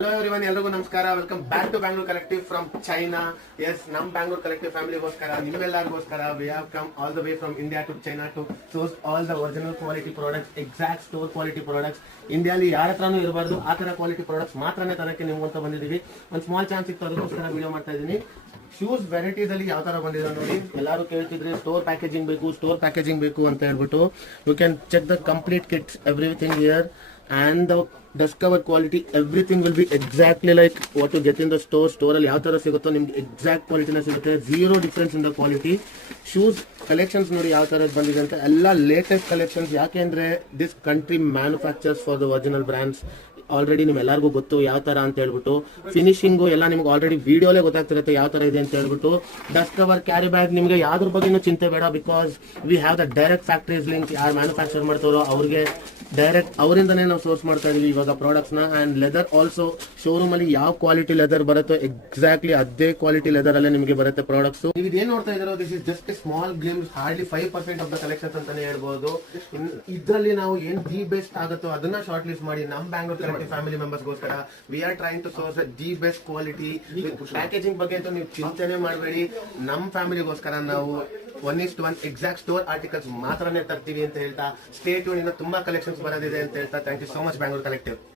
Hello everyone, ಎಲ್ರಿಗೂ ನಮಸ್ಕಾರ. Welcome back to Bangalore collective from China. Yes, ನಮ್ ಬ್ಯಾಂಗ್ಳೂರ್ ಕಲೆಕ್ಟಿವ್ ಫ್ಯಾಮಿಲಿಗೋಸ್ಕರ, ನಿಮ್ಮೆಲ್ಲರಿಗೋಸ್ಕರ we have come all the way from India to China to source all the original quality products, exact store quality products. ಇಂಡಿಯಾಲಿ ಯಾರ ಹತ್ರನೂ ಇರಬಾರ್ದು ಆ ತರ ಕ್ವಾಲಿಟಿ ಪ್ರಾಡಕ್ಟ್ಸ್ ಮಾತ್ರನೇ ತರಕ್ಕೆ ನಿಮ್ಗಂತ ಬಂದಿದ್ದೀವಿ. ಒಂದು ಸ್ಮಾಲ್ ಚಾನ್ಸ್ ಸಿಕ್ತು, ಅದಕ್ಕೋಸ್ಕರ ವಿಡಿಯೋ ಮಾಡ್ತಾ ಇದ್ದೀನಿ. ಶೂಸ್ ವೆರೈಟೀಸ್ ಅಲ್ಲಿ ಯಾವ ತರ ಬಂದಿದೆ ನೋಡಿ. ಎಲ್ಲರೂ ಕೇಳ್ತಿದ್ರೆ ಸ್ಟೋರ್ ಪ್ಯಾಕೇಜಿಂಗ್ ಬೇಕು ಅಂತ ಹೇಳ್ಬಿಟ್ಟು. You can check the complete kits, everything here. And the discover quality, everything will be exactly like what you get in the store ಅಲ್ಲಿ ಯಾವ ತರ ಸಿಗುತ್ತೋ ನಿಮ್ಗೆ ಎಕ್ಸಾಕ್ಟ್ ಕ್ವಾಲಿಟಿನ ಸಿಗುತ್ತೆ. Zero difference in the quality. Shoes collections ನೋಡಿ ಯಾವ ತರ ಬಂದಿದೆ ಅಂತ, ಎಲ್ಲ ಲೇಟೆಸ್ಟ್ ಕಲೆಕ್ಷನ್ಸ್. ಯಾಕೆಂದ್ರೆ this country manufacturers for the original brands. Already ನಿಮ್ಮೆಲ್ಲರಿಗೂ ಗೊತ್ತು ಯಾವ ತರ ಅಂತ ಹೇಳ್ಬಿಟ್ಟು. ಫಿನಿಶಿಂಗು ಎಲ್ಲ ನಿಮ್ಗೆ ಆಲ್ರೆಡಿ ವಿಡಿಯೋಲೇ ಗೊತ್ತಾಗ್ತಿರುತ್ತೆ ಯಾವ ತರ ಇದೆ ಅಂತ ಹೇಳ್ಬಿಟ್ಟು. ಡಸ್ಟ್ ಕವರ್, ಕ್ಯಾರಿ ಬ್ಯಾಗ್, ನಿಮ್ಗೆ ಯಾವ್ದ್ರ ಬಗ್ಗೆನೂ ಚಿಂತೆ ಬೇಡ. Because we have the direct factories link. ಯಾರು ಮ್ಯಾನುಫ್ಯಾಕ್ಚರ್ ಮಾಡ್ತಾರೋ ಅವ್ರಿಗೆ ಡೈರೆಕ್ಟ್ ಅವರಿಂದನೇ ನಾವು ಸೋರ್ಸ್ ಮಾಡ್ತಾ ಇದೀವಿ ಇವಾಗ ಪ್ರಾಡಕ್ಟ್ಸ್ ನ. ಅಂಡ್ ಲೆದರ್ ಆಲ್ಸೋ ಶೋರೂಮ್ ಅಲ್ಲಿ ಯಾವ ಕ್ವಾಲಿಟಿ ಲೆದರ್ ಬರುತ್ತೋ ಎಕ್ಸಾಕ್ಟ್ಲಿ ಅದೇ ಕ್ವಾಲಿಟಿ ಲೆದರ್ ಅಲ್ಲೇ ನಿಮಗೆ ಬರುತ್ತೆ ಪ್ರಾಡಕ್ಟ್ಸ್. ನೀವು ಇದೇನ್ ನೋಡ್ತಾ ಇದ್ದೀರೋ this is just a small glimpse, hardly 5% of the collections ಅಂತಾನೆ ಹೇಳ್ಬೋದು. ಇದರಲ್ಲಿ ನಾವು ಏನ್ ದಿ ಬೆಸ್ಟ್ ಆಗುತ್ತೋ ಅದನ್ನ ಶಾರ್ಟ್ ಲಿಸ್ಟ್ ಮಾಡಿ ನಮ್ ಬ್ಯಾಂಗ್ಳೂರ್ ಕಲೆಕ್ಟಿವ್ ಫ್ಯಾಮಿಲಿ ಮೆಂಬರ್ಸ್ ಗೋಸ್ಕರ we are trying to source the best quality. Packaging ಬಗ್ಗೆ ಅಂತೂ ನೀವು ಚಿಂತನೆ ಮಾಡಬೇಡಿ. ನಮ್ ಫ್ಯಾಮಿಲಿಗೋಸ್ಕರ ನಾವು 1:1 ಎಕ್ಸಾಕ್ಟ್ ಸ್ಟೋರ್ ಆರ್ಟಿಕಲ್ಸ್ ಮಾತ್ರನೇ ತರ್ತೀವಿ ಅಂತ ಹೇಳ್ತಾ, ಸ್ಟೇ ಟ್ಯೂನ್. ಇನ್ನು ತುಂಬಾ ಕಲೆಕ್ಷನ್ಸ್ ಬರೋದಿದೆ ಅಂತ ಹೇಳ್ತಾ, thank you so much Bangalore collective.